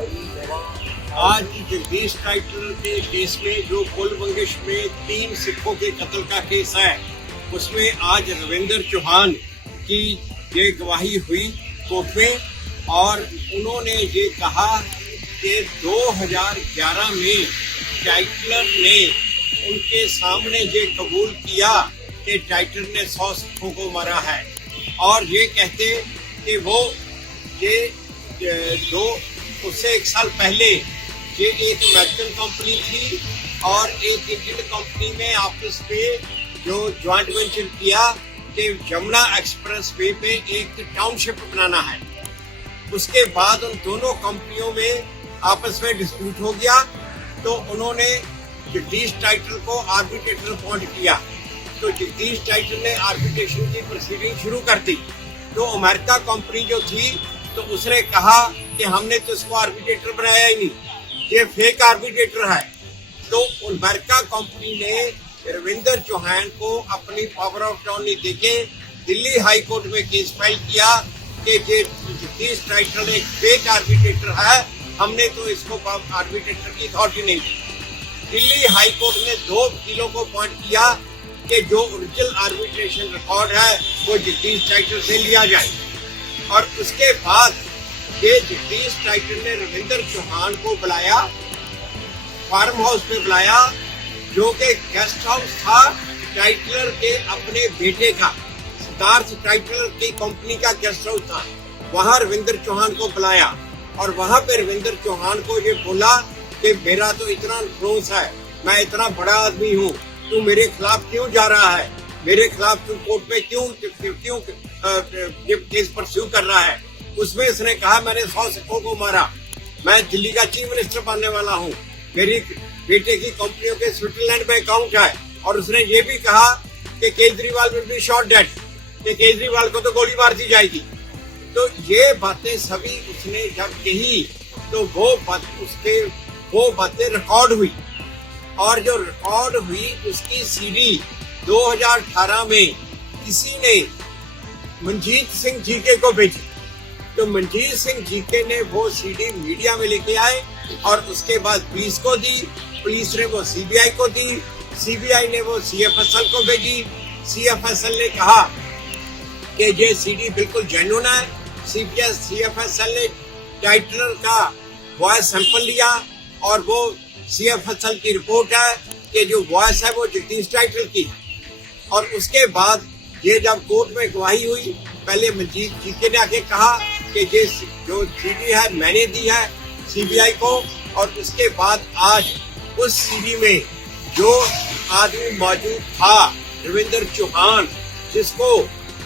आज जगदीश टाइटलर के केस में जो कुलबंगिश में 3 सिखों के कत्ल का केस है, उसमें आज रविंदर चौहान की ये गवाही हुई कोर्ट में और उन्होंने ये कहा कि 2011 में टाइटलर ने उनके सामने ये कबूल किया कि टाइटलर ने 100 सिखों को मारा है और ये कहते कि वो ये जो उससे 1 साल पहले ये एक अमेरिकन कंपनी थी और एक इंडियन कंपनी में आपस में जो ज्वाइंट वेंचर किया कि यमुना एक्सप्रेस वे पे एक टाउनशिप बनाना है। उसके बाद उन दोनों कंपनियों में आपस में डिस्प्यूट हो गया तो उन्होंने जगदीश टाइटलर को आर्बिट्रेटर अपॉइंट किया। तो जगदीश टाइटलर ने आर्बिट्रेशन की प्रोसीडिंग शुरू कर दी। तो अमेरिका कंपनी जो थी तो उसने कहा कि हमने तो इसको आर्बिट्रेटर बनाया ही नहीं, ये फेक आर्बिट्रेटर है। तो अमेरिका कंपनी ने रविंदर चौहान को अपनी पावर ऑफ अटॉर्नी देके दिल्ली हाई कोर्ट में केस फाइल किया कि ये जगदीश टाइटलर एक फेक आर्बिट्रेटर है, हमने तो इसको आर्बिट्रेटर की अथॉरिटी नहीं दी। दिल्ली हाई कोर्ट ने 2 वकीलों को अपॉइंट किया कि जो ओरिजिनल आर्बिट्रेशन रिकॉर्ड है वो जगदीश टाइटलर से लिया जाए। और उसके बाद ये जगदीश टाइटलर ने रविंदर चौहान को बुलाया, फार्म हाउस में बुलाया जो कि गेस्ट हाउस था टाइटलर के अपने बेटे का, सिद्धार्थ टाइटलर की कंपनी का गेस्ट हाउस था। वहां रविंदर चौहान को बुलाया और वहां पे रविंदर चौहान को ये बोला कि मेरा तो इतना इन्फ्लुएंस है, मैं इतना बड़ा आदमी हूँ, तू मेरे खिलाफ क्यों जा रहा है, मेरे खिलाफ तू कोर्ट में क्यों केस परस्यू कर रहा है। उसमें इसने कहा मैंने 100 सिखों को मारा, मैं दिल्ली का चीफ मिनिस्टर बनने वाला हूँ, मेरी बेटे की कंपनियों के स्विट्जरलैंड में अकाउंट है। और उसने ये भी कहा कि Kejriwal will be shot dead, कि केजरीवाल को तो गोली मार दी जाएगी। तो ये बातें सभी उसने जब कही तो वो बातें रिकॉर्ड हुई और जो रिकॉर्ड हुई उसकी सीडी 2018 में किसी ने मनजीत सिंह जीके को भेजी। तो मनजीत सिंह जीके ने वो सीडी मीडिया में लेके आए और उसके बाद पुलिस को दी, पुलिस ने वो सीबीआई को दी, सीबीआई ने वो सीएफएसएल को भेजी। सीएफएसएल ने कहा कि ये सीडी बिल्कुल जेन्युइन है। सीएफएसएल ने टाइटलर का वॉइस सैंपल लिया और वो सीएफएसएल की रिपोर्ट है कि जो वॉइस है वो जगदीश टाइटलर की। और उसके बाद ये जब कोर्ट में गवाही हुई, पहले मनजीत जीके ने आके कहा कि ये जो सीडी है मैंने दी है सीबीआई को, और उसके बाद आज उस सीडी में जो आदमी मौजूद था रविंदर चौहान, जिसको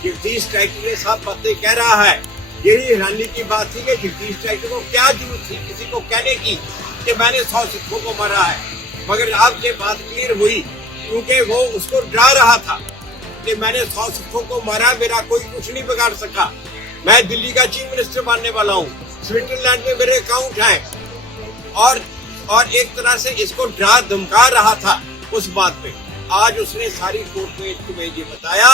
जगदीश टाइटलर ने सब बातें कह रहा है, यही हैरानी की बात थी कि जगदीश टाइटलर को क्या जरूरत थी किसी को कहने की कि मैंने 100 सिखों को मारा है। मगर अब ये बात क्लियर हुई क्योंकि वो उसको डरा रहा था कि मैंने 100 सिखों को मारा, मेरा कोई कुछ नहीं बिगाड़ सका, मैं दिल्ली का चीफ मिनिस्टर बनने वाला हूँ, स्विट्जरलैंड में मेरे अकाउंट हैं। और एक तरह से इसको डरा धमका रहा था उस बात पे। आज उसने सारी कोर्ट में तुम्हें ये बताया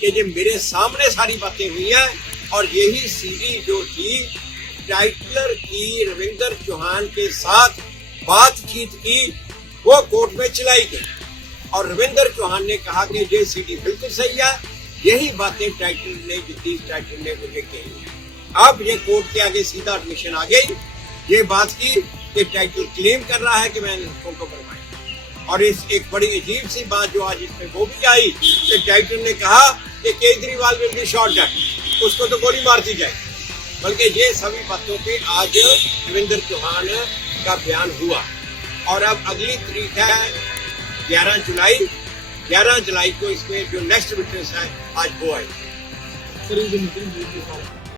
कि ये मेरे सामने सारी बातें हुई हैं और यही सीडी जो थी टाइटलर की रविंदर चौहान के साथ बातचीत की वो कोर्ट में चलाई गई और रविंदर चौहान ने कहा कि ये सीडी बिल्कुल सही है। यही बातें जगदीश टाइटलर ने मुझे कही। अब ये कोर्ट के आगे सीधा एडमिशन आ गई। ये बात की कि टाइटलर क्लेम कर रहा है कि मैंने उसको बनवाया। और इस एक बड़ी अजीब सी बात जो आज इसमें वो भी आई कि टाइटलर ने कहा कि Kejriwal will be shot dead, उसको तो गोली मार दी जाए। बल्कि ये सभी बातों पे आज रविंदर चौहान का बयान हुआ और अब अगली तारीख है 11 जुलाई। 11 जुलाई को इसमें जो नेक्स्ट विटनेस है आज वो आए।